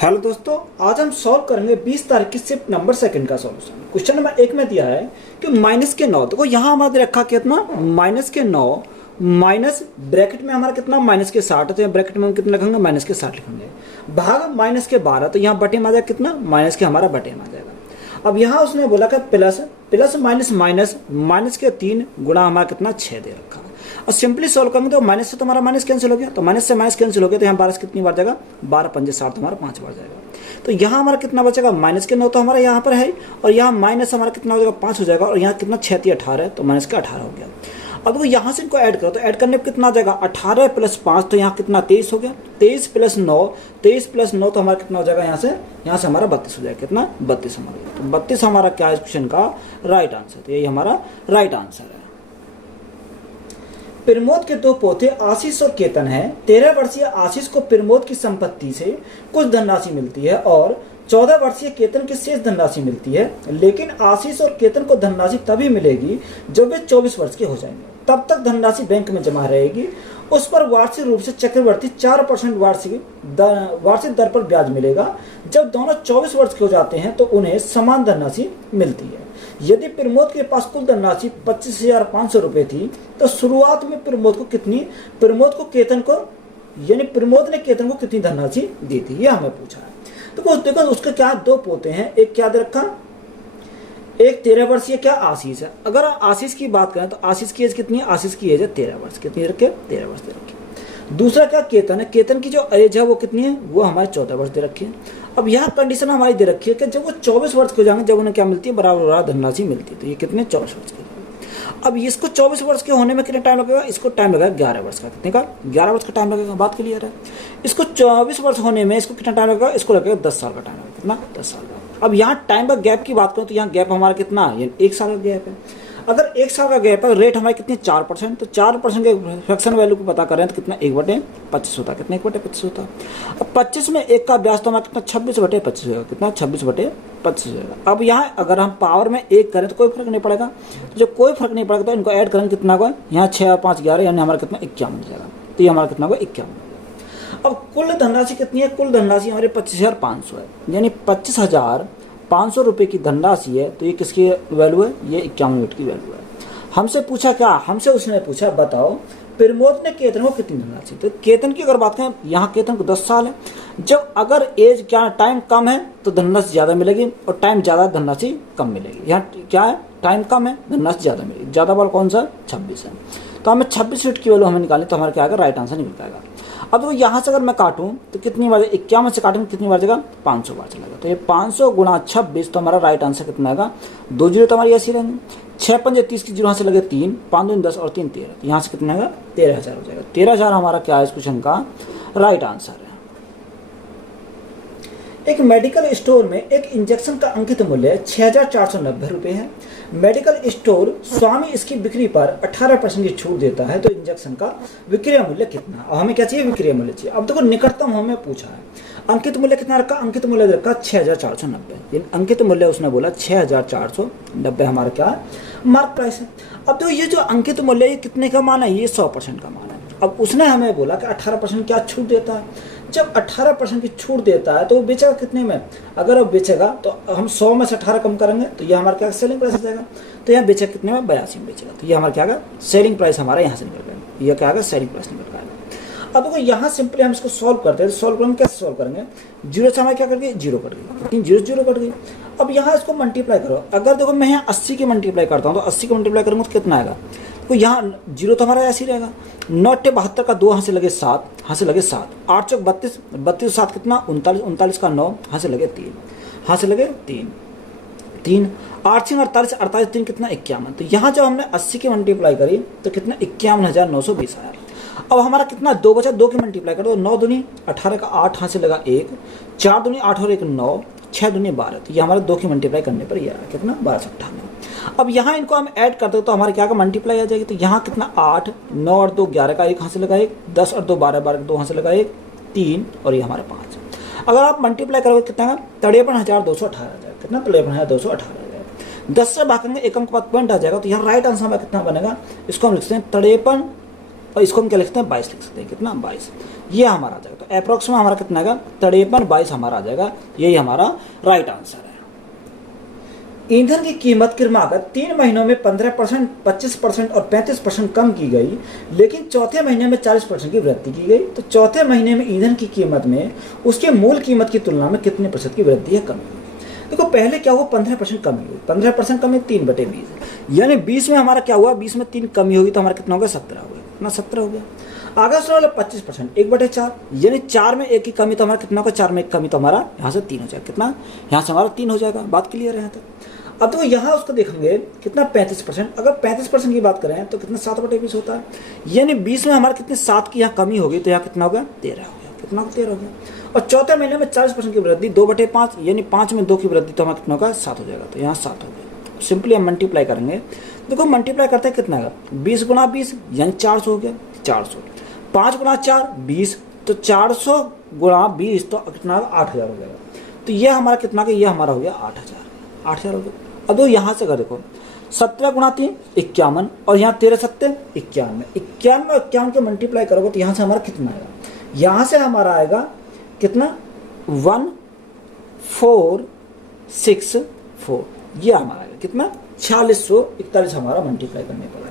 Hello दोस्तों, आज हम सॉल्व करेंगे 20 तारीख की शिफ्ट नंबर सेकंड का सॉल्यूशन। क्वेश्चन नंबर 1 में दिया है कि माइनस के 9, देखो यहाँ हमारे रखा कितना माइनस के 9 माइनस ब्रैकेट में हमारा कितना माइनस के 60 है, तो यहाँ ब्रैकेट में हम कितना लिखेंगे माइनस के 60 लिखेंगे, भाग माइनस के 12, तो यहाँ बटे में आ जाएगा कितना माइनस के हमारा बटे में आ जाएगा। अब यहाँ उसने बोला कि plus plus minus minus minus के 3 गुणा हमारा कितना 6 दे रखा है। और सिंपली सॉल्व करेंगे तो माइनस से तो हमारा माइनस कैंसिल हो गया, तो माइनस से माइनस कैंसिल हो गया, तो यहाँ 12 कितनी बार जाएगा 12 पंजे 60, तो हमारा 5 बार जाएगा। तो यहाँ हमारा कितना बचेगा माइनस के 9 तो हमारा यहाँ पर है, और यहाँ माइनस हमारा कितना हो जाएगा 5 हो जाएगा, और यहाँ कितना 6 18 है, तो माइनस का 18 हो गया। अब वो यहाँ से इनको ऐड करो, तो ऐड करने पर कितना आ जाएगा 18 प्लस 5, तो यहाँ कितना 23 हो गया, 23 प्लस 9 तो हमारा कितना हो जाएगा यहाँ से हमारा 32 हो जाएगा, कितना 32 हमारा। तो 32 हमारा क्या है इस क्वेश्चन का राइट आंसर, तो यही हमारा राइट आंसर है। प्रमोद के 2 पोते आशीष और केतन हैं। 13 वर्षीय आशीष को प्रमोद की संपत्ति से कुछ धनराशि मिलती है और 14 वर्षीय केतन की शेष धनराशि मिलती है, लेकिन आशीष और केतन को धनराशि तभी मिलेगी जब वे 24 वर्ष के हो जाएंगे। तब तक धनराशि बैंक में जमा रहेगी, उस पर वार्षिक रूप से चक्रवृद्धि 4% वार्षिक दर पर ब्याज मिलेगा। जब दोनों 24 वर्ष के हो जाते हैं तो उन्हें समान धनराशि मिलती है। यदि प्रमोद के पास कुल धनराशि 25,500 रुपए थी, तो शुरुआत में प्रमोद ने केतन को कितनी धनराशि दी थी, यह हमें पूछा है। तो देखो उसके क्या 2 पोते हैं, एक क्या दे रखा, एक 13 वर्षीय क्या आशीष है। अगर आशीष की बात करें तो आशीष की एज कितनी है, आशीष की एज है 13 वर्ष, कितनी रखे 13 वर्ष दे रखी। दूसरा क्या केतन है, केतन की जो एज है वो कितनी है, वो हमारे 14 वर्ष दे रखी है। अब यहाँ कंडीशन हमारी दे रखी है कि जब वो 24 वर्ष के हो जाएंगे, जब उन्हें क्या मिलती है बराबर धनराशि मिलती है, तो ये कितने 24 वर्ष के। अब इसको 24 वर्ष के होने में कितना टाइम लगेगा, इसको टाइम लगेगा 11 वर्ष का, कितने का 11 वर्ष का टाइम लगेगा, बात क्लियर है। इसको 24 वर्ष होने में इसको कितना टाइम लगेगा, इसको लगेगा 10 साल का टाइम लगेगा, कितना 10 साल का। अब यहाँ टाइम का गैप की बात करूँ तो यहाँ गैप हमारा कितना है 1 साल का गैप है। अगर 1 साल का गैप है, रेट हमारी कितनी 4%, तो 4% के फ्रैक्शन वैल्यू को पता करें तो कितना 1/25 होता है, कितना 1/25 होता है। अब 25 में 1 का ब्याज तो हमारा कितना 26/25 होगा, कितना 26/25 होगा। अब यहाँ अगर हम पावर में 1 करें तो कोई फर्क नहीं पड़ेगा, तो जब कोई फर्क नहीं पड़ेगा तो इनको ऐड करेंगे कितना होगा, यहाँ 6 और 5 11, यानी हमारा कितना 51 हो जाएगा, तो ये हमारा कितना होगा 51। अब कुल धनराशि कितनी है, कुल धनराशि हमारे 25,500 है, यानी 25,500 रुपये की धनराशि है, तो ये किसकी वैल्यू है, ये 51 यूनिट की वैल्यू है। हमसे पूछा क्या, हमसे उसने पूछा बताओ प्रमोद ने केतन को कितनी धनराशि, तो केतन की अगर बात करें यहाँ केतन को 10 साल है। जब अगर एज क्या टाइम कम है तो धनराशि ज़्यादा मिलेगी, और टाइम ज़्यादा धनराशि कम मिलेगी। यहाँ क्या है, टाइम कम है धनराशि ज़्यादा मिलेगी, ज़्यादा वाला कौन सा 26 है, तो हमें 26 यूनिट की वैल्यू हमें निकालनी, तो हमारा क्या आएगा राइट आंसर निकल पाएगा। अब तो यहाँ से अगर मैं काटूँ तो कितनी बार 51 से काटूँगा कितनी बार जाएगा 500 बार चलेगा, तो ये 500 गुणा 26, तो हमारा राइट आंसर कितना आएगा, 2 जीरो तो हमारी ऐसी रहेंगे, 6 पंजे 30 की जीरो यहाँ से लगे 3, 5 दूनी 10 और 3 13, तो यहाँ से कितना आएगा 13,000 हो जाएगा। 13,000 हमारा क्या है इस क्वेश्चन का राइट आंसर है। एक मेडिकल स्टोर में एक इंजेक्शन का अंकित मूल्य 6,490 रुपये है। मेडिकल स्टोर स्वामी इसकी बिक्री पर 18% की छूट देता है, तो इंजेक्शन का विक्रय मूल्य कितना, और हमें क्या चाहिए विक्रय मूल्य चाहिए। अब देखो निकटतम हमें पूछा है, अंकित मूल्य कितना रखा, अंकित मूल्य रखा 6,490, अंकित मूल्य उसने बोला 6,490 हमारा क्या मार्क प्राइस है। अब तो ये जो अंकित मूल्य ये कितने का मान है, ये 100% का मान है। अब उसने हमें बोला कि 18% क्या छूट देता है। जब 18% की छूट देता है तो वो बेचेगा कितने में, अगर वो बेचेगा तो हम 100 में से 18 कम करेंगे तो ये हमारा क्या सेलिंग प्राइस आ जाएगा, तो यहाँ बेचेगा कितने में 82 में बेचेगा, तो ये हमारा क्या आएगा सेलिंग प्राइस हमारा यहाँ से निकल जाएगा, ये क्या आएगा सेलिंग प्राइस निकल जाएगा। अब देखो यहाँ सिंपली हम इसको सॉल्व करते हैं, तो सॉल्व करेंगे कैसे सॉल्व करेंगे, जीरो से हमारे क्या कर गई जीरो कट गई, 0 0 कट गई। अब यहाँ इसको मल्टीप्लाई करो, अगर देखो मैं यहाँ 80 की मल्टीप्लाई करता हूँ तो 80 को मल्टीप्लाई करूँगा तो कितना आएगा, तो यहाँ जीरो तो हमारा ऐसे ही रहेगा, 9 × 72 का 2 यहाँ से लगे 7, यहाँ से लगे 7, 8 चौक 32, 32 7 कितना 39, 39 का 9, यहाँ से लगे 3, यहाँ से लगे 3, 8 6 48, 48 3 कितना 51, तो यहाँ जब हमने 80 की मल्टीप्लाई करी तो कितना 51,920 आया। अब हमारा कितना 2 बचा, 2 की मल्टीप्लाई करो, 9 दूनी 18 का 8 यहाँ से लगा 1, 4 दूनी 8 और 1 9, 6 दूनी 12, तो ये हमारा 2 की मल्टीप्लाई करने पर यह आया कितना 1298। अब यहाँ इनको हम ऐड करते हो तो हमारे क्या का मल्टीप्लाई आ जाएगी, तो यहाँ कितना 8, 9 और 2 11 का 1 यहाँ से लगा 1, 10 और 2 12, 12 2 यहाँ से लगा 1 3, और ये हमारा 5। अगर आप मल्टीप्लाई करोगे कितना 53,218 आ जाएगा, कितना 53,218 आ जाएगा। 10 से भागेंगे एक अंक के बाद पॉइंट आ जाएगा, तो यहाँ राइट आंसर हमारा कितना बनेगा, इसको हम लिखते हैं 53, और इसको हम क्या लिखते हैं 22 लिख सकते हैं, कितना 22। ये हमारा आ जाएगा। तो अप्रोक्स में हमारा कितना आएगा 5322 हमारा आ जाएगा। यही हमारा राइट आंसर है। ईंधन की कीमत क्रमागत 3 महीनों में 15%, 25% और 35% कम की गई, लेकिन चौथे महीने में 40% की वृद्धि की गई। तो चौथे महीने में ईंधन की कीमत में उसके मूल कीमत की तुलना में कितने प्रतिशत की वृद्धि है, कमी हुई। देखो पहले क्या हुआ, 15% कमी हुई। 15% कमी 3/20, यानी 20 में हमारा क्या हुआ, 20 में 3 कमी होगी तो हमारा कितना हो गया, 17 हो गया। कितना, 17 हो गया। आगे उसने बोला 25%, 1/4, यानी 4 में 1 की कमी तो हमारा कितना होगा, 4 में 1 कमी तो हमारा यहाँ से 3 हो जाएगा। कितना, यहाँ से हमारा 3 हो जाएगा। बात क्लियर है यहाँ तक। अब तो यहाँ उसको देखेंगे कितना, 35%। अगर 35% की बात करें तो कितना, 7/20 होता है, यानी 20 में हमारे कितने 7 की यहाँ कमी होगी तो यहाँ कितना होगा, 13 हो गया। कितना, 13 हो गया। और चौथे महीने में 40% की वृद्धि, 2/5, यानी 5 में 2 की वृद्धि तो हमारा कितना होगा, 7 हो जाएगा। तो यहाँ 7 हो गया। सिंपली हम मल्टीप्लाई करेंगे। देखो मल्टीप्लाई करते हैं कितना है, 20 गुणा 20 यानी 400 हो गया, 400। 5 गुणा 4 20, तो 400 गुणा 20 तो कितना, 8000 हो जाएगा। तो ये हमारा कितना का, ये हमारा हो गया 8000 हो गया। अब तो यहाँ से कर देखो, 17 गुणा 3 51, और यहाँ 13 7 51, 51 और 51 के मल्टीप्लाई करोगे तो यहाँ से हमारा कितना आएगा, यहाँ से हमारा आएगा कितना, 1464, ये हमारा आएगा कितना, 4641 हमारा मल्टीप्लाई करने पड़ेगा।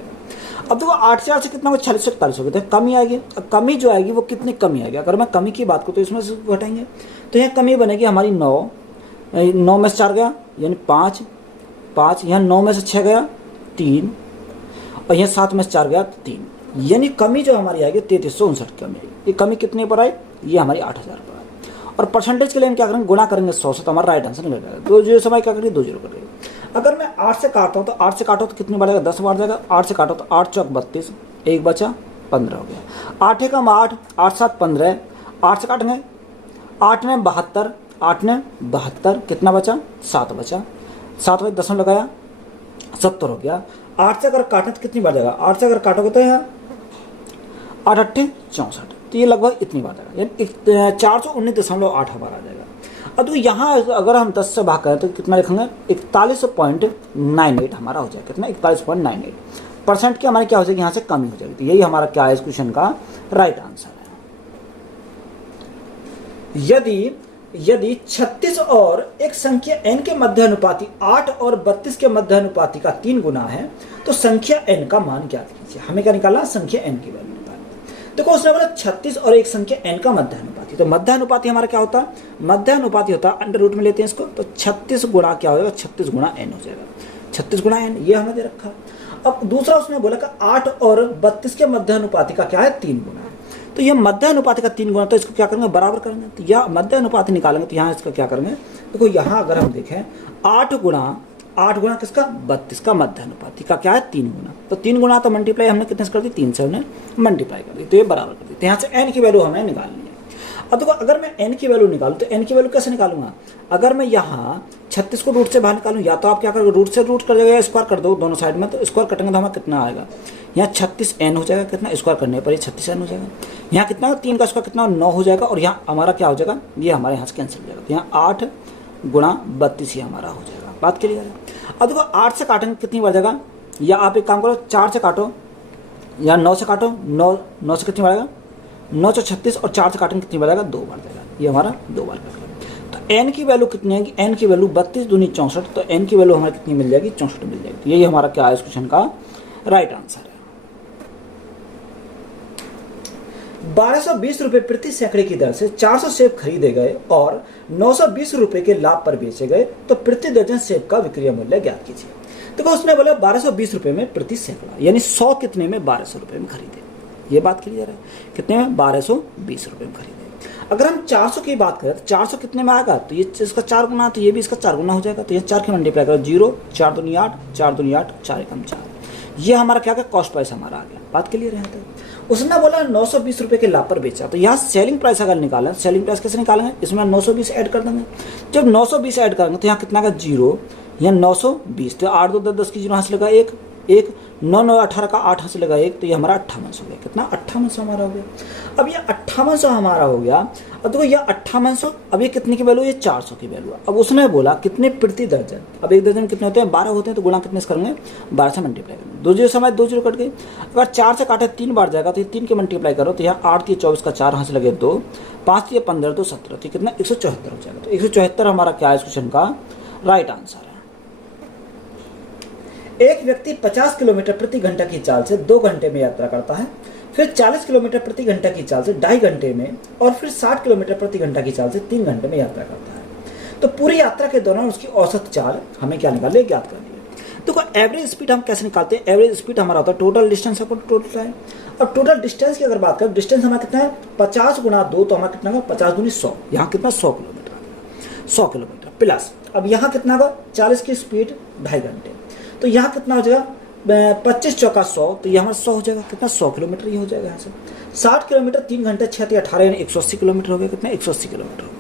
अब देखो 8 से 8 से कितना होगा, 4641 हो गया। तो कमी आएगी। अब कमी जो आएगी वो कितनी कमी आएगी, अगर मैं कमी की बात करूँ तो इसमें से घटाएंगे तो यहाँ कमी बनेगी हमारी 9 में से 4 गया यानी 5, यहाँ 9 में से 6 गया 3, और यहाँ 7 में से 4 गया 3, यानी कमी जो हमारी आएगी 3359 कमी। ये कमी कितने पर आई, ये हमारी 8000 पर आई। और परसेंटेज के लिए हम क्या करेंगे, गुणा करेंगे 100 से, तो हमारा राइट आंसर निकल जाएगा। 2 जीरो समय क्या करेंगे, 2 जीरो करेंगे। अगर मैं 8 से काटता हूँ तो 8 से काटो तो कितनी बार जाएगा, 10 बार जाएगा। 8 से काटो तो 8 चौक 32, 1 बचा 15 हो गया। 8 एकम 8, 8 7 15, 8 से काटेंगे, 8 ने 72, 8 ने 72, कितना बचा, 7 बचा। 7 में 10 लगाया 70 हो गया। 8 से अगर काटें तो कितनी बार जाएगा, 8 से अगर काटोगे तो यहाँ 8 8 64, तो ये लगभग इतनी बार जाएगा, यानी 419.8 बार आ जाएगा। अब तो यहाँ अगर हम 10 से भाग करें तो कितना लिखेंगे, 41.98 हमारा हो जाएगा। कितना, 41.98% की हमारी क्या हो जाएगी, यहाँ से कमी हो जाएगी। तो यही हमारा क्या है इस क्वेश्चन का राइट आंसर है। यदि 36 और एक संख्या n के मध्यानुपाती 8 और 32 के मध्यानुपाती का 3 गुना है तो संख्या n का मान ज्ञात कीजिए। हमें क्या निकाला, संख्या n की वैल्यू निकालनी। देखो उसने बोला 36 और एक संख्या n का मध्यानुपाती, तो मध्यानुपाती हमारा क्या होता है, मध्यानुपाती होता है अंडर रूट में लेते हैं इसको, तो 36 गुणा क्या हो जाएगा, 36 गुणा n हो जाएगा। 36 गुणा n ये हमें दे रखा। अब दूसरा उसने बोला कि 8 और 32 के मध्यानुपाती का क्या है, 3 गुना। तो ये मध्यानुपाती का 3 गुना, तो इसको क्या करेंगे, बराबर करेंगे। तो यह मध्यानुपाती निकालेंगे तो यहाँ इसका क्या करेंगे, देखो यहाँ अगर हम देखें 8 गुणा किसका, 32 का मध्यानुपाती का क्या है, 3 गुना। तो 3 गुना तो मल्टीप्लाई हमने कितने से कर दी, 3 से हमने मल्टीप्लाई कर दी, तो ये बराबर कर दी। तो यहाँ से n की वैल्यू हमें निकालनी है। अब देखो अगर मैं n की वैल्यू निकालूं तो n की वैल्यू कैसे निकालूंगा, अगर मैं यहाँ 36 को रूट से बाहर निकालूं, या तो आप क्या करोगे, रूट से रूट कर देगा या स्क्वायर कर दो दोनों साइड में, तो स्क्वायर कटेंगे तो हमें कितना आएगा, यहाँ 36n हो जाएगा। कितना, स्क्वायर करने पर 36n हो जाएगा। यहाँ कितना, 3 का स्क्वायर कितना, 9 हो जाएगा। और यहाँ हमारा क्या हो जाएगा, ये हमारे यहाँ से कैंसिल हो जाएगा। तो यहाँ 8 गुणा 32 ही हमारा हो जाएगा। बात क्लियर है। अब देखो 8 से काटेंगे कितनी बार जाएगा, या आप एक काम करो 4 से काटो या 9 से काटो, 9 से कितनी बार आएगा, 9 से 36, और 4 से काटेंगे कितनी बार आएगा, 2 बार जाएगा। ये हमारा 2 बार का। तो n की वैल्यू कितनी आएगी, n की वैल्यू 32 दूनी 64, तो n की वैल्यू हमारी कितनी मिल जाएगी, 64 मिल जाएगी। तो यही हमारा क्या है इस क्वेश्चन का राइट आंसर है। 1220 रुपए प्रति सैकड़े की दर से 400 सेब खरीदे गए और 920 रुपए के लाभ पर बेचे गए, तो प्रति दर्जन सेब का विक्रय मूल्य ज्ञात कीजिए। देखो उसने बोला 1220 रुपए में प्रति सैकड़ा, यानी 100 कितने में, 1200 रुपए में खरीदे। ये बात क्लियर है, कितने में, 1220 रुपए में खरीदे। अगर हम 400 की बात करें तो 400 कितने में आएगा, तो ये इसका 4 गुना, तो ये भी इसका 4 गुना हो जाएगा। तो ये 4 की मल्टीप्लाई करो, 0 4 दूनी 8, 4 दूनी 8, 4 एकम 4। ये हमारा क्या, कॉस्ट प्राइस हमारा आ गया। बात क्लियर है। तो उसने बोला 920 रुपए के लाभ पर बेचा, तो यहाँ सेलिंग प्राइस अगर निकालें, सेलिंग प्राइस कैसे निकालेंगे, इसमें 920 ऐड कर देंगे। जब 920 ऐड करेंगे तो यहाँ कितना का, 0, यहाँ 920, तो 8 2 10 की 0 यहाँ से लगा 1, एक 9 9 18 का 8 से लगा 1, तो ये हमारा 5800 हो गया। कितना? 5800 हमारा हो गया। अब ये 5800 हमारा हो गया। अब देखो ये 5800, अब ये कितने की वैल्यू? ये 400 की वैल्यू है। अब उसने बोला कितने प्रति दर्जन। अब एक दर्जन कितने होते हैं? 12 होते हैं, तो गुणा कितने से करेंगे? 12 से मल्टीप्लाई करेंगे। 2 जीरो समय 2 जीरो कट गई। अगर 4 से काटे 3 बार जाएगा तो ये 3 के मल्टीप्लाई करो, तो यहाँ 8 3 24 का 4 यहाँ से लगे 2, 5 3 15 2 17, तो कितना? 174 हो जाएगा। तो 174 हमारा क्या है इस क्वेश्चन का राइट आंसर है। एक व्यक्ति 50 किलोमीटर प्रति घंटा की चाल से 2 घंटे में यात्रा करता है, फिर 40 किलोमीटर प्रति घंटा की चाल से 2.5 घंटे में, और फिर 60 किलोमीटर प्रति घंटा की चाल से 3 घंटे में यात्रा करता है। तो पूरी यात्रा के दौरान उसकी औसत चाल हमें क्या निकाले? ज्ञात कर दिए। देखो एवरेज स्पीड हम कैसे निकालते हैं? एवरेज स्पीड हमारा होता है total distance upon total time. अब टोटल डिस्टेंस की अगर बात करें, डिस्टेंस हमारा कितना है? 50 गुणा 2, तो हमारा कितना होगा? 50 दूनी 100। यहाँ कितना? 100 किलोमीटर। 100 किलोमीटर प्लस अब यहाँ कितना होगा? 40 की स्पीड 2.5 घंटे, तो यहाँ कितना हो जाएगा? 25 चौका 100, तो ये हमारा 100 हो जाएगा। कितना? 100 किलोमीटर ये हो जाएगा यहाँ से। 60 किलोमीटर 3 घंटे 6 18 यानी 180 किलोमीटर हो गया। कितना? 180 किलोमीटर हो गया।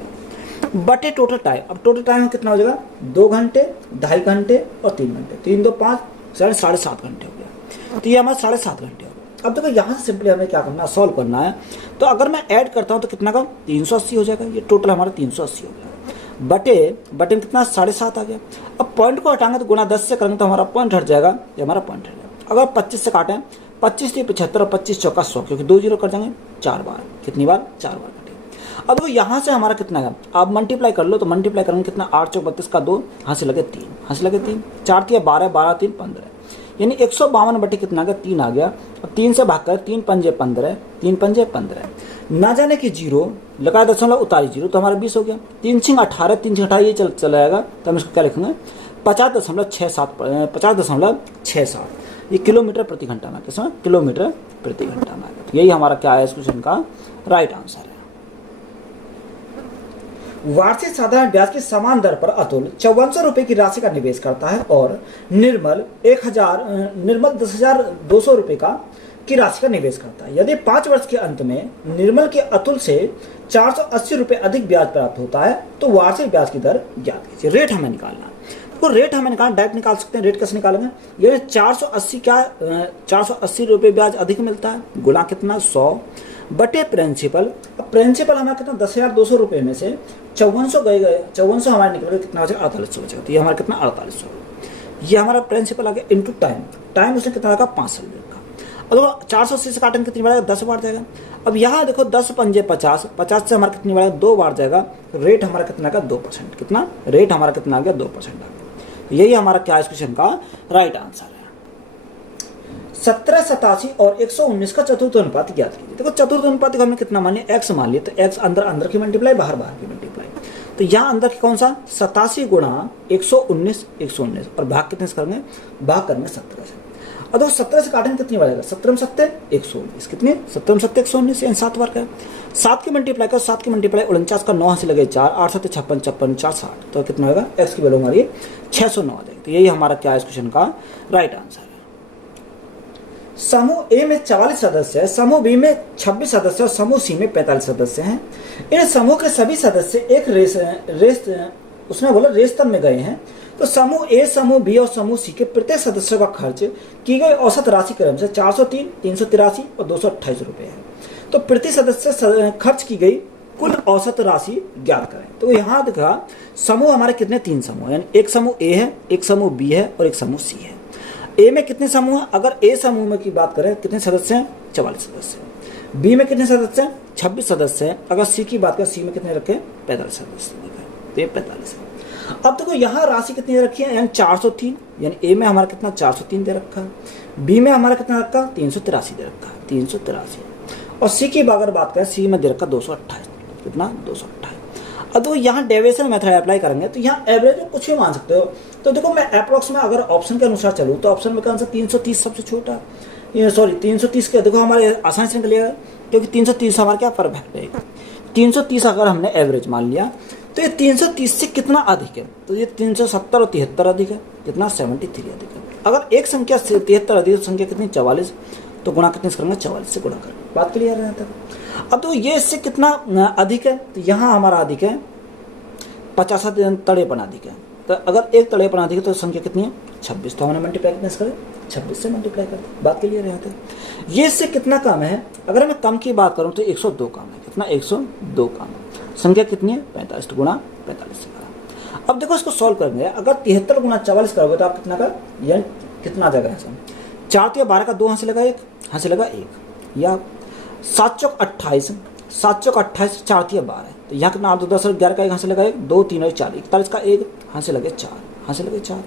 बटे टोटल टाइम, अब टोटल टाइम कितना हो जाएगा? 2 घंटे 2.5 घंटे और 3 घंटे, 3 2 5 7.5 घंटे हो गया। तो ये हमारा 7.5 घंटे हो गया। अब देखो यहाँ से सिंपली हमें क्या करना है? सॉल्व करना है। तो अगर मैं ऐड करता हूँ तो कितना का? 380 हो जाएगा। ये टोटल हमारा 380 हो गया। बटे में कितना? 7.5 आ गया। अब पॉइंट को हटाएंगे तो गुणा 10 से करेंगे तो हमारा पॉइंट हट जाएगा। ये हमारा पॉइंट हट जाएगा। अगर 25 से काटें, 25 3 75 और 25 चौका 100, क्योंकि 2 जीरो कर देंगे 4 बार। कितनी बार? 4 बार कटे। अब देखो यहाँ से हमारा कितना है? आप मल्टीप्लाई कर लो, तो मल्टीप्लाई करेंगे कितना? 8 चौक 32 का 2, यहाँ से लगे 3, यहाँ से लगे 3, 4 3 12 12 3 15, यानी 152 बटे कितना आ गया? 3 आ गया। अब 3 से भाग कर 3 पंजे 15, 3 पंजे 15, ना जाने की जीरो लगा दशमलव उतारी जीरो, तो हमारा 20 हो गया। 3 6 18, 3 6 18 ये चला जाएगा, तो हम इसको क्या लिखेंगे? 50.67 ये किलोमीटर प्रति घंटा में, किसमें? किलोमीटर प्रति घंटा में। तो यही हमारा क्या है इस क्वेश्चन का राइट आंसर है। वार्षिक साधारण ब्याज की समान दर पर अतुल 5400 रुपए की राशि का निवेश करता है और निर्मल 10,200 रुपए की राशि का निवेश करता है। यदि 5 वर्ष के अंत में निर्मल के अतुल से 480 रुपए अधिक ब्याज प्राप्त होता है तो वार्षिक ब्याज की दर ज्ञात कीजिए। रेट हमें निकालना है। तो रेट हमें निकालना, डायरेक्ट निकाल सकते हैं। रेट कैसे निकालेंगे? ये 480 रुपए ब्याज अधिक मिलता है, गुणा कितना? 100 बटे प्रिंसिपल। अब प्रिंसिपल हमारा कितना? 10,200 रुपए में से 5400 हमारे निकल गए, कितना हो जाएगा? 4800 बचेगा। तो ये हमारा कितना? 4800। ये हमारा प्रिंसिपल आ गया इंटू टाइम। टाइम उसने कितना रखा? 5 साल रखा। अब देखो 480 से काटेंगे कितनी बार जाएगा? 10 बार जाएगा। अब यहाँ देखो 10 पंजे 50, 50 से हमारा कितनी बार? 2 बार जाएगा। रेट हमारा कितना का? 2%। कितना? रेट हमारा कितना आ गया? 2% आ गया। यही हमारा क्या इस क्वेश्चन का राइट आंसर है। 17 87 और 119 का चतुर्थ अनुपात ज्ञात कीजिए। देखो चतुर्थ अनुपात को हमने कितना मान लिया? x मान लिया, तो x अंदर अंदर की मल्टीप्लाई, बाहर बाहर की मल्टीप्लाई। तो यहाँ अंदर की कौन सा? 87 गुणा 119 119, और भाग कितने से करेंगे? भाग करेंगे 17 से। अब देखो 17 से काटेंगे कितनी बार आएगा? 17 में 7 119, कितने? 17 में 7 119, यानी 7 बार का। 7 की मल्टीप्लाई करो, 7 की मल्टीप्लाई 49 का 9 से लगे 4, 8 7 56 56 4 60, तो कितना होगा? x की वैल्यू हमारी 609 आ जाएगी। तो यही हमारा क्या है इस क्वेश्चन का राइट आंसर है। समूह ए में 44 सदस्य है, समूह बी में 26 सदस्य और समूह सी में 45 सदस्य हैं। इन समूह के सभी सदस्य एक उसने बोला रेस्तन में गए हैं। तो समूह ए, समूह बी और समूह सी के प्रत्येक सदस्य का खर्च की गई औसत राशि क्रम से 403, 383 और 228 रुपए है। तो प्रति सदस्य खर्च की गई कुल औसत राशि ज्ञात करें। तो यहाँ देखा समूह हमारे कितने? 3 समूह, यानी एक समूह ए है, एक समूह बी है और एक समूह सी है। ए में कितने समूह हैं? अगर ए समूह में की बात करें कितने सदस्य हैं? 44 सदस्य हैं। बी में कितने सदस्य हैं? 26 सदस्य हैं। अगर सी की बात करें, सी में कितने रखे? 45 सदस्य रखे, तो ये 45 है। अब देखो यहाँ राशि कितनी दे रखी है? यानी 403, यानी ए में हमारा कितना? 403 दे रखा है। बी में हमारा कितना रखा? 383 दे रखा है, 383। और सी की अगर बात करें, सी में दे रखा 228, कितना? 228। अब तो यहाँ डेविएशन मेथड अप्लाई करेंगे तो यहाँ एवरेज में कुछ भी मान सकते हो। तो देखो मैं अप्रोक्स में अगर ऑप्शन के अनुसार चलूँ तो ऑप्शन में कौन सा? 330 सबसे छोटा, सॉरी 330 के देखो हमारे आसानी से निकलेगा, क्योंकि 330 हमारा क्या परफेक्ट है। 330 अगर हमने एवरेज मान लिया तो ये 330 से कितना अधिक है? तो ये 370 और 73 अधिक है, कितना? 73 अधिक है। अगर एक संख्या 73 अधिक, संख्या कितनी? 44, तो गुणा कितने से करेंगे? 44 से गुणा करेंगे। बात क्लियर है यहाँ तक? अब तो ये इससे कितना अधिक है? तो यहाँ हमारा अधिक है 50 तड़ेपन अधिक है। तो अगर एक तड़ेपन अधिक है तो संख्या कितनी है? 26, तो हमने मल्टीप्लाई कितने से करें? 26 से मल्टीप्लाई कर दो, बात क्लियर है। तो ये इससे कितना कम है? अगर मैं कम की बात करूं तो 102 कम है। कितना? 102 कम है। संख्या कितनी है? 45, तो गुणा 45 से करा। अब देखो इसको सॉल्व करेंगे। अगर 73 गुणा 44 करोगे तो आप कितना का, यानी कितना आ जाएगा? ऐसा 4 या 12 का 2 यहाँ से लगा 1, यहाँ से लगा 1, या 7 चौक 28, 7 चौक 28, 4 या 12, तो यहाँ कितना? 8 10 11 का 1 यहाँ से लगा 1, 2 3 और 4, 41 का 1 यहाँ से लगे 4, यहाँ से लगे 4।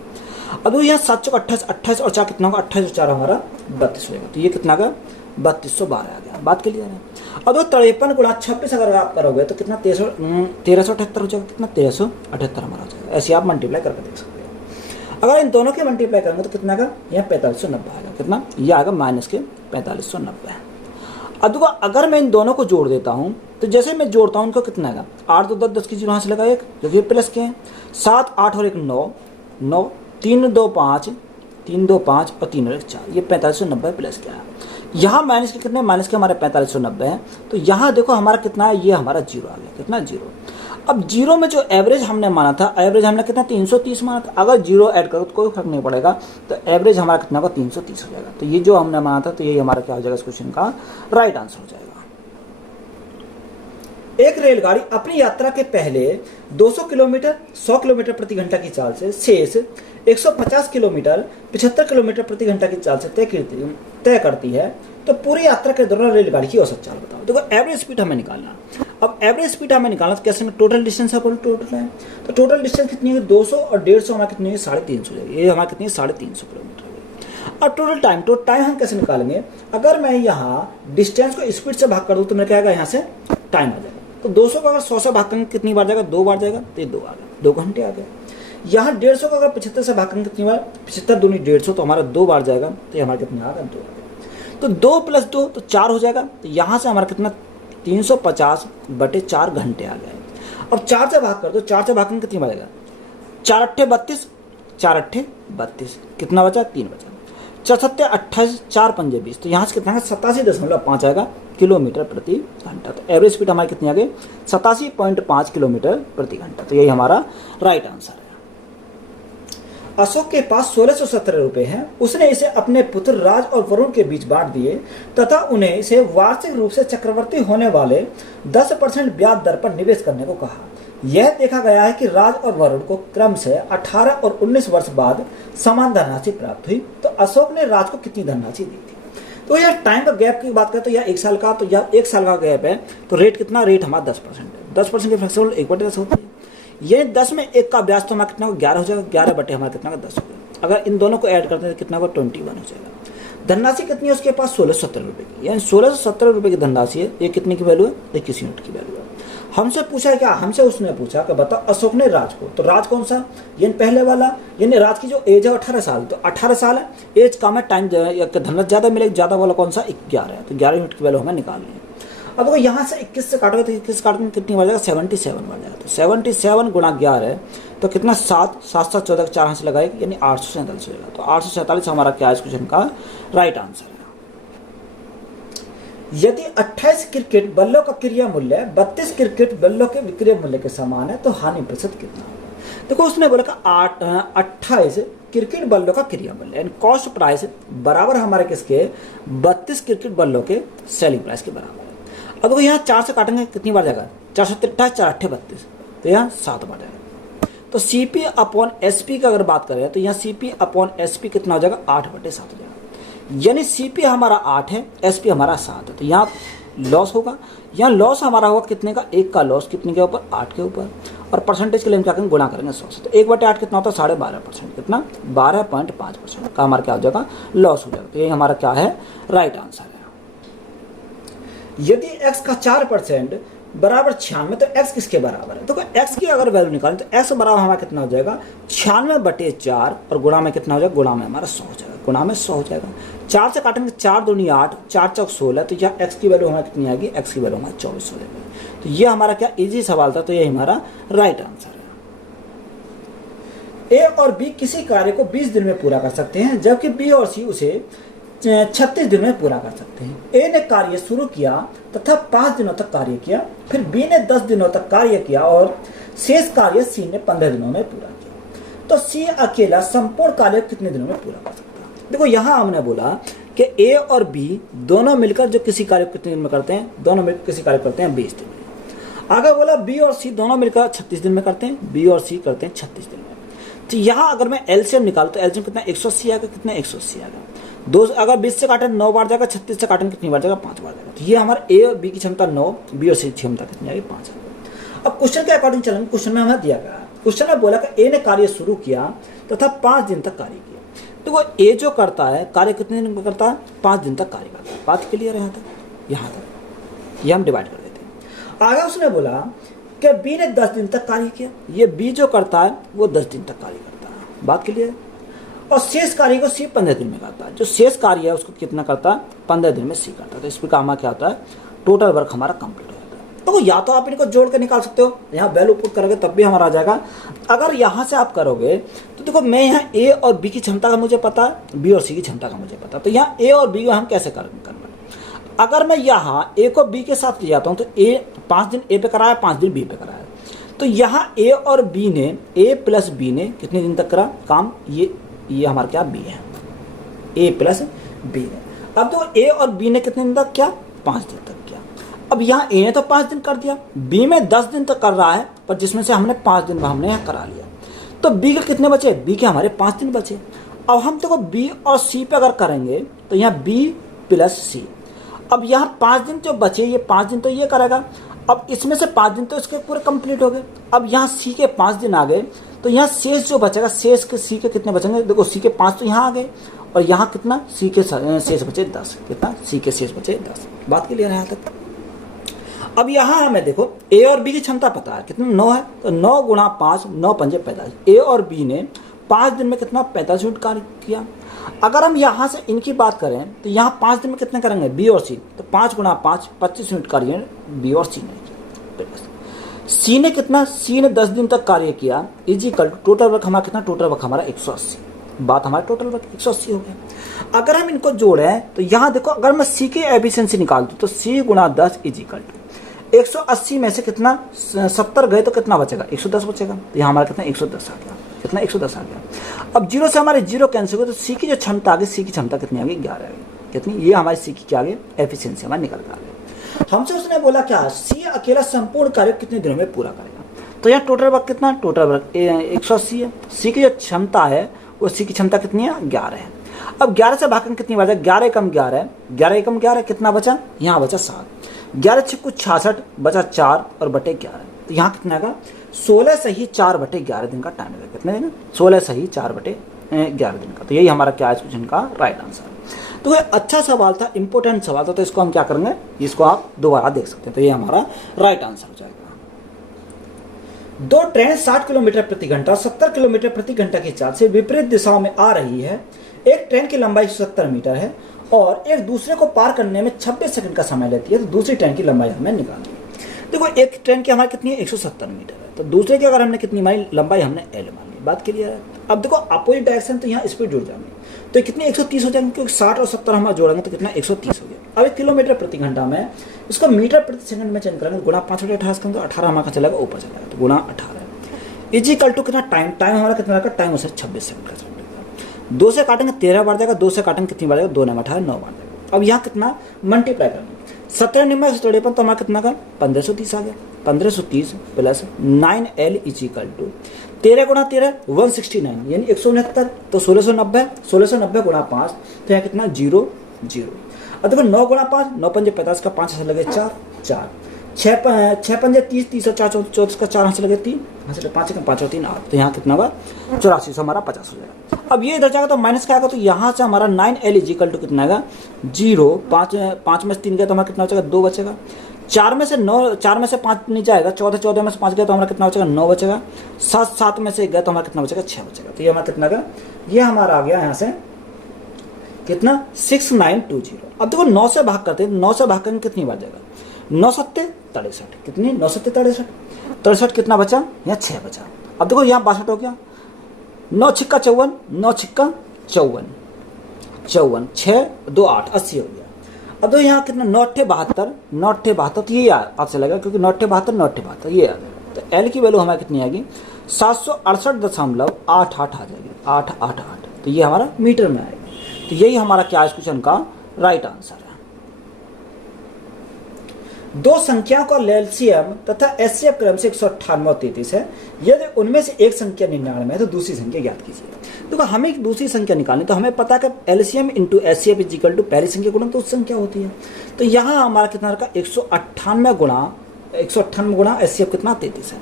अब यहाँ 7 चौक 28, 28 और 4 कितना होगा? 28 और 4 हमारा 32 होगा, तो ये कितना का? 3212 आ गया। बात क्लियर है। अब 53 गुणा 26 अगर आप करोगे तो कितना? 1378 हो जाएगा। कितना? 1378 हमारा हो जाएगा। ऐसे आप मल्टीप्लाई करके देख सकते हो। अगर इन दोनों के मल्टीप्लाई करेंगे तो कितना का? यहाँ 4590 आएगा। कितना? ये आएगा माइनस के 4590। अब देखो अगर मैं इन दोनों को जोड़ देता हूँ तो जैसे मैं जोड़ता हूँ उनको कितना आएगा? 8 2 10 10 की 0 यहाँ से लगा 1, जो कि प्लस के हैं। 7 8 और 1 9 9, 3 2 5, 3 2 5 और 3 और 1 4, ये 4590 प्लस क्या है? यहाँ माइनस के कितने? माइनस के हमारे 4590 है। तो यहाँ देखो हमारा कितना है? ये हमारा 0 आ गया। कितना? 0। अब 0 में जो एवरेज हमने माना था, एवरेज हमने कितना? 330 माना था। अगर 0 ऐड करो तो कोई फर्क नहीं पड़ेगा, तो एवरेज हमारा कितना होगा? 330 हो जाएगा। तो ये जो हमने माना था, तो ये हमारा क्या हो जाएगा? इस क्वेश्चन का राइट आंसर हो जाएगा। एक रेलगाड़ी अपनी यात्रा के पहले 200 किलोमीटर 100 किलोमीटर प्रति घंटा की चाल से शेष 150 किलोमीटर 75 किलोमीटर प्रति घंटा की चाल से तय करती है, तो पूरी यात्रा के दौरान रेलगाड़ी की औसत चाल बताओ। देखो एवरेज स्पीड हमें निकालना। अब एवरेज स्पीड हमें निकालना तो कैसे? टोटल डिस्टेंस टोटल है, तो टोटल डिस्टेंस कितनी है? 200 और 150 हमारा कितनी है? 350 हो जाएगी। ये हमारा कितनी है? 350 किलोमीटर। और टोटल टाइम हम कैसे निकालेंगे? अगर मैं यहाँ डिस्टेंस को स्पीड से भाग कर दूँ तो मेरा क्या आएगा? यहाँ से टाइम आ जाएगा। तो 200 को अगर 100 से भाग करेंगे कितनी बार जाएगा? 2 बार जाएगा, तो ये 2 आ गया, 2 घंटे आ गया। यहाँ 150 को अगर 75 से भाग करेंगे कितनी बार? 75 दूनी 150, तो हमारा 2 बार जाएगा, तो ये हमारा कितना आ गया? 2 आ गया। तो 2 + 2 तो 4 हो जाएगा। तो यहाँ से हमारा कितना? 350/4 घंटे आ गया। अब 4 से भाग कर दो, 4 से भाग करेंगे कितनी बार जाएगा? 4 8 32, 4 8 32, कितना बचा? 3 बचा। 4 7 28, 4 5 20, तो यहाँ से कितना है? 87.5 आएगा किलोमीटर प्रति घंटा। तो एवरेज स्पीड हमारी कितनी आ गई? 87.5 किलोमीटर प्रति घंटा। तो यही हमारा राइट आंसर है। अशोक के पास 1617 रुपए हैं। उसने इसे अपने पुत्र राज और वरुण के बीच बांट दिए तथा उन्हें इसे वार्षिक रूप से चक्रवर्ती होने वाले 10% ब्याज दर पर निवेश करने को कहा। यह देखा गया है कि राज और वरुण को क्रम से 18 और 19 वर्ष बाद समान धनराशि प्राप्त हुई। तो अशोक ने राज को कितनी धनराशि दी थी? तो यह टाइम का गैप की बात करें तो यह 1 साल का, तो यह 1 साल का गैप है। तो रेट कितना? रेट हमारा 10% है। 10% के फ्लेक्सिबल 1/10 होती है। ये 10 में 1 का ब्याज तो हमारा कितना हो? 11 हो जाएगा। 11 बटे हमारा कितना का? 10 हो जाएगा। अगर इन दोनों को ऐड करते हैं तो कितना होगा? 21 हो जाएगा। धनराशि कितनी है उसके पास? 1617 रुपये की, यानी 1617 रुपये की धनराशि है। ये कितनी की वैल्यू है? 21 यूनिट की वैल्यू है। हमसे पूछा है क्या? हमसे उसने पूछा कि बताओ अशोक ने राज को, तो राज कौन सा? यानी पहले वाला, यानी राज की जो एज है 18 साल, तो 18 साल है, एज कम है, टाइम धनराशि ज्यादा मिलेगी, ज्यादा वाला कौन सा? 11 है। तो 11 यूनिट की वैल्यू हमें निकालनी है। अब देखो यहाँ से 21 से काटोगे तो 21 काटने में कितनी बढ़ जाएगा? 77 बढ़ जाएगा। तो 77 गुणा 11 है, तो कितना? 7 7 7 14 4 यहाँ से लगाएगा, यानी 847 हो जाएगा। तो 847 हमारा क्या है इस क्वेश्चन का राइट आंसर है। यदि 28 क्रिकेट बल्लों का क्रय मूल्य 32 क्रिकेट बल्लों के विक्रय मूल्य के समान है, तो हानि प्रतिशत कितना होगा? देखो उसने बोला कि 28 क्रिकेट बल्लों का क्रय मूल्य यानी कॉस्ट प्राइस बराबर हमारे किसके? 32 क्रिकेट बल्लों के सेलिंग प्राइस के बराबर है। अब देखो यहाँ 4 से काटेंगे कितनी बार जाएगा? 4 7 28, 4 8 32, तो यहाँ 7 बार जाएगा। तो CP/SP की अगर बात करें तो यहाँ CP/SP कितना हो जाएगा? 8/7 हो जाएगा। यानी CP हमारा 8 है, SP हमारा 7 है। तो यहाँ लॉस होगा। यहाँ लॉस हमारा होगा कितने का? 1 का लॉस कितने के ऊपर? 8 के ऊपर। और परसेंटेज के लिए हम क्या करेंगे? गुणा करेंगे 100 से। तो 1/8 कितना होता है? 12.5%। कितना? 12.5% का हमारा क्या हो जाएगा? लॉस हो जाएगा। तो ये हमारा क्या है? राइट आंसर है। यदि x का 4% बराबर 96, तो x किसके बराबर है? तो x की अगर वैल्यू निकालें तो x बराबर हमारा कितना हो जाएगा? 96/4 और गुणा में कितना हो जाएगा? गुणा में हमारा 100 हो जाएगा। गुणा में 100 हो जाएगा। 4 से काटेंगे 4 दूनी 8, 4 चौक 16, तो यहाँ x की वैल्यू हमारा कितनी आएगी? x की वैल्यू हमारा 24 हो जाएगी। तो ये हमारा क्या इजी सवाल था, तो ये हमारा राइट आंसर है। A और B किसी कार्य को 20 दिन में पूरा कर सकते हैं, जबकि B और C उसे 36 दिन में पूरा कर सकते हैं। A ने कार्य शुरू किया तथा 5 दिनों तक कार्य किया, फिर B ने 10 दिनों तक कार्य किया और शेष कार्य C ने 15 दिनों में पूरा किया। तो C अकेला संपूर्ण कार्य कितने दिनों में पूरा कर सकता है? देखो यहाँ हमने बोला कि ए और बी दोनों मिलकर जो किसी कार्य को कितने दिन में करते हैं, दोनों मिलकर किसी कार्य करते हैं 20 दिन में। आगे बोला बी और सी दोनों मिलकर 36 दिन में करते हैं, बी और सी करते हैं 36 दिन में। तो यहाँ अगर मैं एलसीएम निकालूं तो एलसीएम कितना 180 आएगा, कितना 180 आएगा। दो अगर 20 से काटें 9 बार जाएगा, 36 से काटें कितनी बार जाएगा, 5 बार जाएगा। तो ये हमारा ए और बी की क्षमता 9, बी और सी की क्षमता कितनी आएगी, 5 आएगी। अब क्वेश्चन के अकॉर्डिंग चलेंगे। क्वेश्चन में हमें दिया गया, क्वेश्चन में बोला कि ए ने कार्य शुरू किया तथा 5 दिन तक कार्य किया। तो वो ए जो करता है कार्य कितने दिन में करता है, 5 दिन तक कार्य करता है। बात क्लियर है यहाँ तक ये हम डिवाइड कर देते हैं। आगे उसने बोला कि बी ने 10 दिन तक कार्य किया। ये बी जो करता है वो 10 दिन तक कार्य करता है। बात क्लियर है। और शेष कार्य को सी 15 दिन में करता है। जो शेष कार्य है उसको कितना करता है, 15 दिन में सी करता है। तो इस पर हमारा क्या होता है, टोटल वर्क हमारा कंप्लीट हो जाता है। तो या तो आप इनको जोड़ के निकाल सकते हो, यहाँ वैल्यू पुट करोगे तब भी हमारा आ जाएगा। अगर यहाँ से आप करोगे तो देखो मैं यहाँ ए और बी की क्षमता का मुझे पता है, बी और सी की क्षमता का मुझे पता है। तो यहाँ ए और बी को हम कैसे करेंगे। अगर मैं यहाँ ए को बी के साथ ले जाता हूँ तो ए 5 दिन ए पे कराया, 5 दिन बी पे कराया। तो यहाँ ए और बी ने, ए प्लस बी ने कितने दिन तक करा काम, ये हमारा क्या बी है, ए प्लस बी ने। अब तो ए और बी ने कितने दिन तक किया, 5 दिन तक किया। अब यहाँ ए ने तो 5 दिन कर दिया, बी में 10 दिन तक कर रहा है, पर जिसमें से हमने 5 दिन हमने यहाँ करा लिया। तो बी के कितने बचे, बी के हमारे 5 दिन बचे। अब हम देखो बी और सी पे अगर करेंगे तो यहाँ बी प्लस सी। अब यहाँ 5 दिन जो बचे, ये 5 दिन तो ये करेगा। अब इसमें से 5 दिन तो इसके पूरे कंप्लीट हो गए। अब यहाँ सी के 5 दिन आ गए, तो यहाँ शेष जो बचेगा, शेष के सी के कितने बचेंगे, देखो सी के 5 तो यहाँ आ गए, और यहाँ कितना सी के शेष बचे 10, कितना सी के शेष बचे 10। बात क्लियर है यहाँ तक। अब यहाँ हमें देखो ए और बी की क्षमता पता है, कितना 9 है, तो 9 गुणा 5, 9 पंजे 45। ए और बी ने 5 दिन में कितना 45 यूनिट कार्य किया। अगर हम यहाँ से इनकी बात करें तो यहाँ 5 दिन में कितने करेंगे, बी और सी, तो 5 गुणा 5, 25 यूनिट कार्य बी और सी ने किया। सी ने कितना, सी ने 10 दिन तक कार्य किया, इजिकल टोटल वर्क हमारा कितना, टोटल वर्क हमारा 180। बात हमारा टोटल वर्क 180 हो गया। अगर हम इनको जोड़ें तो यहाँ देखो, अगर मैं सी की एफिशिएंसी निकाल दूँ तो सी गुणा 10 इजिकल टू 180 में से कितना 70 गए तो कितना बचेगा, 110 बचेगा। तो यहाँ हमारा कितना 110 आ गया, कितना 110 आ गया। अब जीरो से हमारे जीरो कैंसिल हो, तो सी की जो क्षमता आ गई, सी की क्षमता कितनी आ गई, 11 आ गई। कितनी, ये हमारी सी की क्या आ गई, एफिशिएंसी हमारी निकल कर आ गई। हमसे उसने बोला क्या, सी अकेला संपूर्ण कार्य कितने दिनों में पूरा करेगा। तो यहाँ टोटल वर्क कितना, टोटल वर्क 180 है। सी की जो क्षमता है वो सी की क्षमता कितनी है, 11 है। अब 11 से भागकर कितनी बार, 11 एकम 11, 11 एकम 11, कितना बचा, यहाँ बचा 7। 11 छक्कू 66 बचा 4 और बटे 11। तो यहाँ कितना आएगा, 16 सही 4 बटे 11 दिन का टाइम है। कितने दिन, 16 सही 4 बटे 11 दिन का। तो यही हमारा क्या है इस क्वेश्चन का राइट आंसर। तो ये अच्छा सवाल था, इंपॉर्टेंट सवाल था, तो इसको हम क्या करेंगे, इसको आप दोबारा देख सकते हैं। तो ये हमारा राइट आंसर हो जाएगा। 2 ट्रेन 60 किलोमीटर प्रति घंटा 70 किलोमीटर प्रति घंटा की चाल से विपरीत दिशाओं में आ रही है। एक ट्रेन की लंबाई 70 मीटर है और एक दूसरे को पार करने में 26 सेकंड का समय लेती है। तो दूसरी ट्रेन की लंबाई हमें निकालनी है। देखो एक ट्रेन की हमारी कितनी है, 170 मीटर है, तो दूसरे की अगर हमने कितनी मानी लंबाई, हमने एल मान ली। बात क्लियर है। अब देखो अपोजिट डायरेक्शन, तो यहाँ स्पीड जुड़ जाएंगे, तो कितनी 130 हो जाएंगे, क्योंकि 60 और 70 हम जोड़ेंगे तो कितना 130 हो गया। अब 1 किलोमीटर प्रति घंटा में इसको मीटर प्रति सेकंड में चेंज करेंगे, गुणा 5 बटे 18 करेंगे तो 18 हमारा चलेगा ऊपर चलेगा, तो गुणा 18 इजिकल टू कितना टाइम, टाइम हमारा कितना रहेगा, टाइम उसे 26 सेकंड का चलेगा। 2 से काटेंगे 13 बार जाएगा, 2 से काटेंगे कितनी बार जाएगा, 2 9 18 9 बार जाएगा। अब यहाँ कितना मल्टीप्लाई करेंगे, 17 निम्न 53 तो हमारा कितना का 1530 आ गया। 1530 प्लस 9L इजिकल टू 13 गुणा 13 169 यानी 169, तो 1690, 1690 गुणा 5 तो यहाँ कितना 0 0। अब देखो 9 गुणा 5, 9 पंजे 50 का 5 से लगे 4 4, 6 पंजे 30, 30 और 4 34 का 4 से लगे 3, 5 5 और 3 8, तो यहाँ कितना होगा 84, हमारा 50 हो जाएगा। अब ये इधर जाएगा तो माइनस क्या आएगा, तो यहाँ से हमारा 9L इजिकल टू कितना आएगा 0, 5 में से 3 गया तो हमारा कितना बचेगा 2 बचेगा। 4 में से 9, 4 में से 5 नहीं जाएगा, 14 में से 5 गया तो हमारा कितना बचेगा 9 बचेगा। 7 में से 1 गया तो हमारा कितना बचेगा 6 बचेगा। तो ये हमारा कितना का, ये हमारा आ गया यहाँ से कितना 6920। अब देखो 9 से भाग करते हैं, 9 से भाग करने कितनी बार जाएगा, 9 सत्ते 63, कितनी 9 सत्ते 63 कितना बचा, यहाँ 6 बचा। अब देखो यहाँ 62 हो गया, 9 छिक्का 54, 9 छिक्का 54, 6 2 8 80 हो गया। अब तो यहाँ कितना 9 8 72, 9 8 72, तो ये याद चलेगा क्योंकि 9 8 72 9 8 72 ये आ जाएगा। तो एल की वैल्यू हमारी कितनी आएगी 768.88 आ जाएगी, 888, तो ये हमारा मीटर में आएगा। तो यही हमारा क्या है इस क्वेश्चन का राइट आंसर है। दो संख्याओं का एलसीएम तथा एचसीएफ क्रम से 198 और 33 है। यदि उनमें से एक संख्या 99 है तो दूसरी संख्या ज्ञात कीजिए। देखो हमें एक दूसरी संख्या निकालनी, तो हमें पता है कि LCM into HCF is equal to पहली संख्या गुणा तो उस संख्या होती है। तो यहाँ हमारा कितना रखा 198 गुणा एचसीएफ कितना 33 है,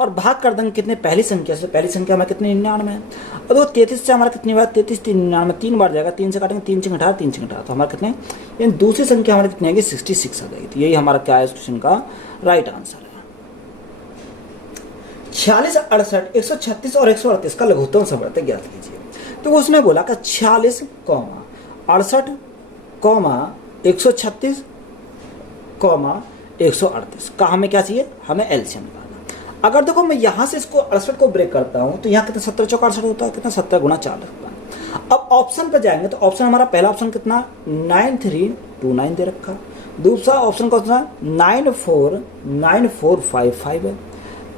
और भाग कर देंगे कितने पहली संख्या से, पहली संख्या हमारे कितने 99 है। और वो 33 से हमारा कितनी बार 33 99 तीन बार जाएगा, 3 से काटेंगे 3 से 18 3 से 18 तो हमारा कितने, यानी दूसरी संख्या हमारी कितनी आएगी 66 आ जाएगी। तो यही हमारा क्या है इस क्वेश्चन का राइट आंसर है। 46 68 136 और 138 का लघुत्तम समवर्त ज्ञात कीजिए। तो उसने बोला कि 46 68 136 138 का हमें क्या चाहिए, हमें एलसीएम निकालना। अगर देखो मैं यहाँ से इसको 68 को ब्रेक करता हूँ तो यहाँ कितना 17 चौका 68 होता है, कितना 17 गुणा 4 होता है। अब ऑप्शन पे जाएंगे तो ऑप्शन हमारा पहला ऑप्शन कितना 9329 दे रखा, दूसरा ऑप्शन का कितना 949455 है,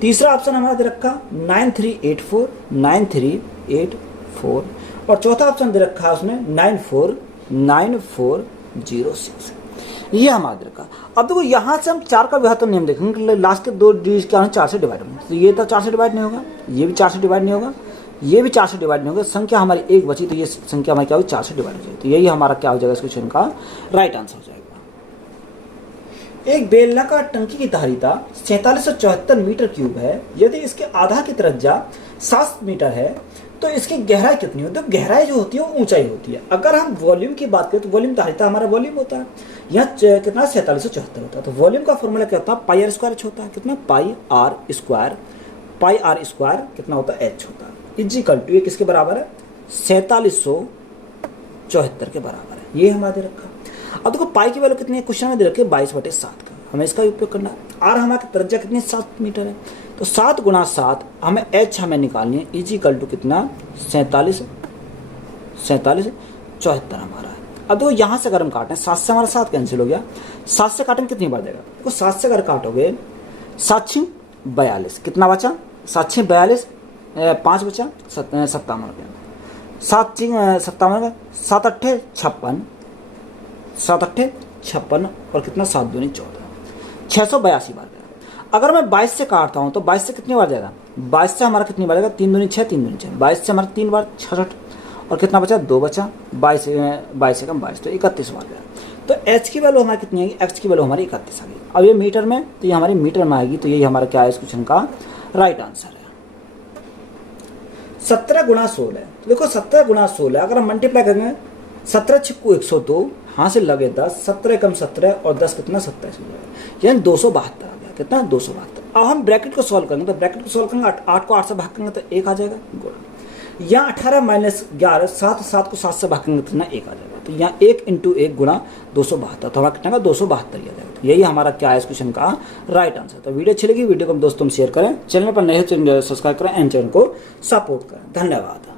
तीसरा ऑप्शन हमारा दे रखा 9384 और चौथा ऑप्शन दे रखा है उसमें 949406। ये हमारा दे रखा। अब देखो यहाँ से हम 4 का विभाजन नियम देखेंगे, लास्ट के 2 डिजिट क्या है 4 से डिवाइड होंगे, तो ये तो 4 से डिवाइड नहीं होगा, ये भी 4 से डिवाइड नहीं होगा, ये भी 4 से डिवाइड नहीं होगा, संख्या हमारी एक बची तो ये संख्या हमारी क्या होगी 4 से डिवाइड हो जाएगी। तो यही हमारा क्या हो जाएगा इस क्वेश्चन का राइट आंसर हो जाएगा। एक बेलनाकार टंकी की धारिता 4774 मीटर क्यूब है। यदि इसके आधा की त्रिज्या 7 मीटर है तो इसकी गहराई कितनी होती है। तो गहराई जो होती है वो ऊंचाई होती है। अगर हम वॉल्यूम की बात करें तो वॉल्यूम धारिता हमारा वॉल्यूम होता है, यहाँ कितना 4774 होता है। तो वॉल्यूम का फॉर्मूला क्या होता है पाई आर स्क्वायर एच होता है, कितना पाई आर स्क्वायर कितना होता है एच होता है, इक्वल टू ये किसके बराबर है 4774 के बराबर है। ये हमारा दे रखा। अब देखो पाई की वैल्यू कितनी है क्वेश्चन में दे रखी है 22/7 का, हमें इसका उपयोग करना है। आर हमारा त्रिज्या कितनी 7 मीटर है, तो 7 गुणा 7 हमें एच हमें निकालनी है इक्वल टू कितना 4774 हमारा है। अब देखो यहाँ से अगर हम काटें 7 से हमारा 7 कैंसिल हो गया, 7 से काटेंगे कितनी बार जाएगा, देखो 7 से अगर काटोगे 7 42 कितना बचा 7 42 5 बचा 57 रुपया, 7 57 7 8 56 और कितना 7 दूनी 14 682 बार जाएगा। अगर मैं 22 से काटता हूँ तो 22 से कितनी बार जाएगा, 22 से हमारा कितनी बार जाएगा 3 दूनी 6 3 दूनी 6, 22 से हमारा 3 बार 66 और कितना बचा 2 बचा 22 से कम 22 तो 31 बार गया। तो एच की वैल्यू हमारी कितनी आएगी, एक्स की वैल्यू हमारी 31 आ गई। अब ये मीटर में तो ये हमारी मीटर में आएगी। तो यही हमारा क्या है इस क्वेश्चन का राइट आंसर है। 17 गुणा 16 देखो 17 गुणा 16 अगर हम मल्टीप्लाई करेंगे 17 छिक्कू 102 हाँ से लगे 10 17 कम 17 और 10 कितना 27 हो जाएगा, यानी 272 आ गया, कितना 272। अब हम ब्रैकेट को सॉल्व करेंगे तो ब्रैकेट को सॉल्व करेंगे 8 को 8 से भाग करेंगे तो 1 आ जाएगा गुणा, यहाँ 18 माइनस 11 7 को 7 से भाग करेंगे कितना 1 आ जाएगा। तो यहाँ 1 इंटू 1 गुणा 272 तो हमारा कितना का 272 ही आ जाएगा। तो यही हमारा क्या है इस क्वेश्चन का राइट आंसर। तो वीडियो अच्छी लगी वीडियो को दोस्तों शेयर करें, चैनल पर नए चैनल सब्सक्राइब करें एंड चैनल को सपोर्ट करें। धन्यवाद।